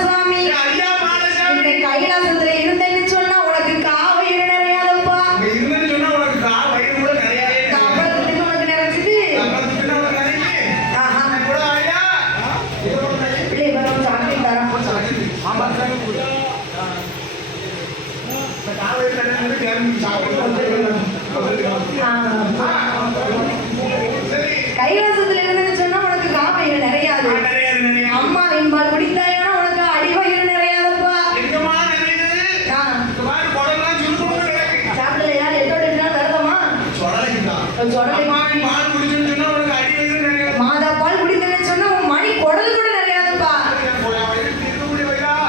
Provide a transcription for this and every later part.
மாடசுவாமி ஐயா மாடசாமி இந்த கைலாசத்துல இருந்தேன்னு சொன்னா உனக்கு காவயிறு நிறையாதப்பா. இருந்துன்னு சொன்னா உனக்கு வயிறு கூட நிறைய கப்பளத்துக்கு உனக்கு நிறைஞ்சது. ஆஹா கூட ஐயா பிள்ளை வரும் சாப்பிட்டு தரோம். கைலாசத்துல இருந்தேன்னு சொன்னா உனக்கு காவயிறு நிறையாது. அம்மாவின் பால் குடித்தாயானா உனக்கு அடிவயிறு நிறையாதப்பா. சாப்பிடலையா? எத்தோட வருதமா? மாதா பால் குடித்தேன்னு சொன்னா உன் மணி குடல் கூட நிறையாதுப்பா.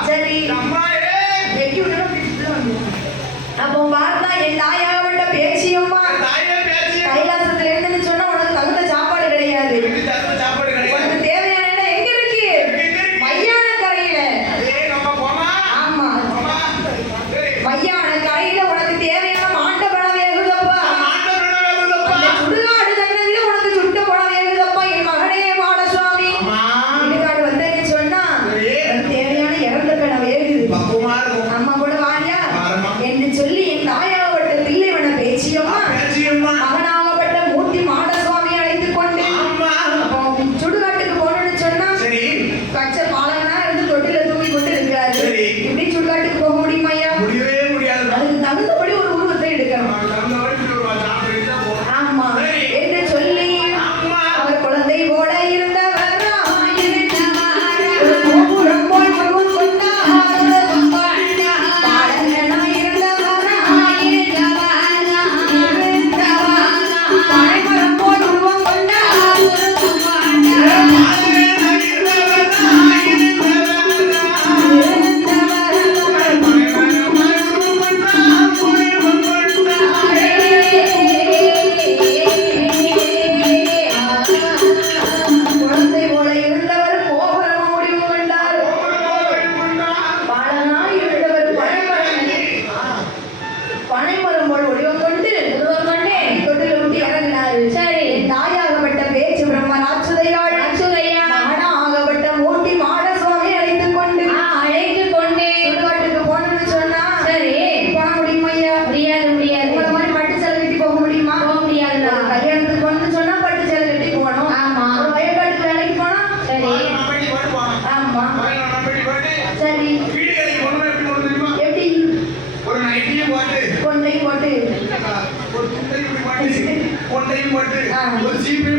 சரி வெட்டி விடணும். அப்போ பார்த்தா என் தாயாகப்பட்ட பேச்சியம்மா கைலாசத்துல இருந்துன்னு சொன்னா உனக்கு தகுந்த சாப்பாடு கிடையாது. உனக்கு தேவையான இடம் எங்க இருக்கு? மையான கரையில. ஆமா மையான கரையில உனக்கு தேவையான மாண்ட பழம் வேகுதப்பா. அந்த சுடுகாடு தண்ணதில உனக்கு சுட்ட பழம் வேகுதப்பா. என் மகனே மாடசுவாமி வீடுகாடு வந்தேன்னு சொன்னா உனக்கு தேவையான இறந்த பழம் வேகுது. அம்மா கூட வாரியா என்று சொல்லி என் தாயாகப்பட்ட தில்லைவன பேச்சியம்மா மகனாகப்பட்ட மூர்த்தி மாடசுவாமி அழைத்துக் கொண்டு சுடுகாட்டுக்கு போகணும்னு சொன்னா பச்சை பாலகனா இருந்து தொட்டில தூங்கி கொண்டு இருக்கிறாரு. இப்படி சுடுகாட்டுக்கு போக முடியுமா ஐயா? அதுக்கு தகுந்தபடி ஒரு உருவத்தை எடுக்கணும். ஆமா என்று சொல்லி அவர் குழந்தை போல இருந்தவர் கோபுரம் போல் உருவம் கொண்டார். பாலகனா இருந்தவர் பனைமரம் போல் உருவம் கொண்டார். குழந்தை போல இருந்தவர் கோபுரம் முடிவு கொண்டார். பாலனாய் இருந்தவர் பனைமரம் போல் வடிவம் கொண்டு தொட்டில விட்டு இறங்கினாரு. சரி தாயாகப்பட்ட பேச்சு பிரம்ம ராட்சுதையாள் மகனாகப்பட்ட மூர்த்தி மாடசுவாமி அழைத்துக் கொண்டு சுடுகாட்டுக்கு போகணும்னு சொன்னா சரி போக முடியுமா ஐயா? முடியாது. உங்களை மாதிரி பட்டு சேலை கட்டி போக முடியுமா? கல்யாணத்துக்கு போகணும்னு சொன்னா பட்டு சேலை கட்டி போகணும். ஆமா ஒரு வயக்காட்டுக்கு வேலைக்கு போனா சரி ஆமா சரி எப்படி கொண்டையும் போட்டு ஒரு சீப்பையும்